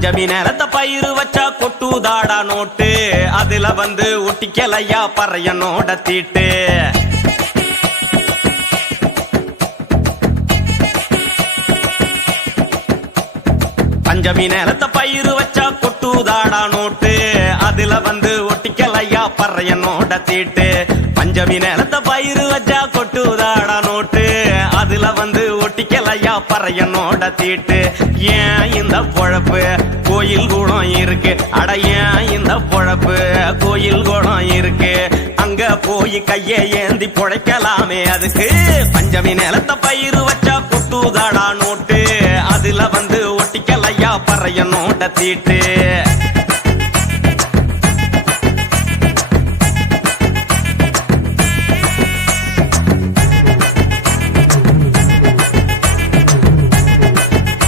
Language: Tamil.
பஞ்சமி நேரத்தை பயிறு வச்சா கொட்டுதாடா நோட்டு, அதுல வந்து ஒட்டிக்கலையா பறையனோட தீட்டு. பஞ்சமி நேரத்தை பயிறு வச்சா கொட்டுதாடா நோட்டு, அதுல வந்து ஒட்டிக்கலையா பறையனோட தீட்டு. பஞ்சமி நேரத்தை பயிறு வச்சா கொட்டுதாடா நோட்டு, அதுல வந்து ஒட்டிக்கலையா பறையனோட தீட்டு. ஏன் இந்த பொழப்பு கோயில் கூடம் இருக்கு, அட ஏன் இந்த பொழப்பு கோயில் கூடம் இருக்கு, அங்க போய் கையை ஏந்தி பொழைக்கலாமே அதுக்கு. பஞ்சமி நேரத்தை பயிறு வச்சா கொட்டுதாடா நோட்டு, அதுல வந்து ஒட்டிக்கலையா பறையனோட தீட்டு.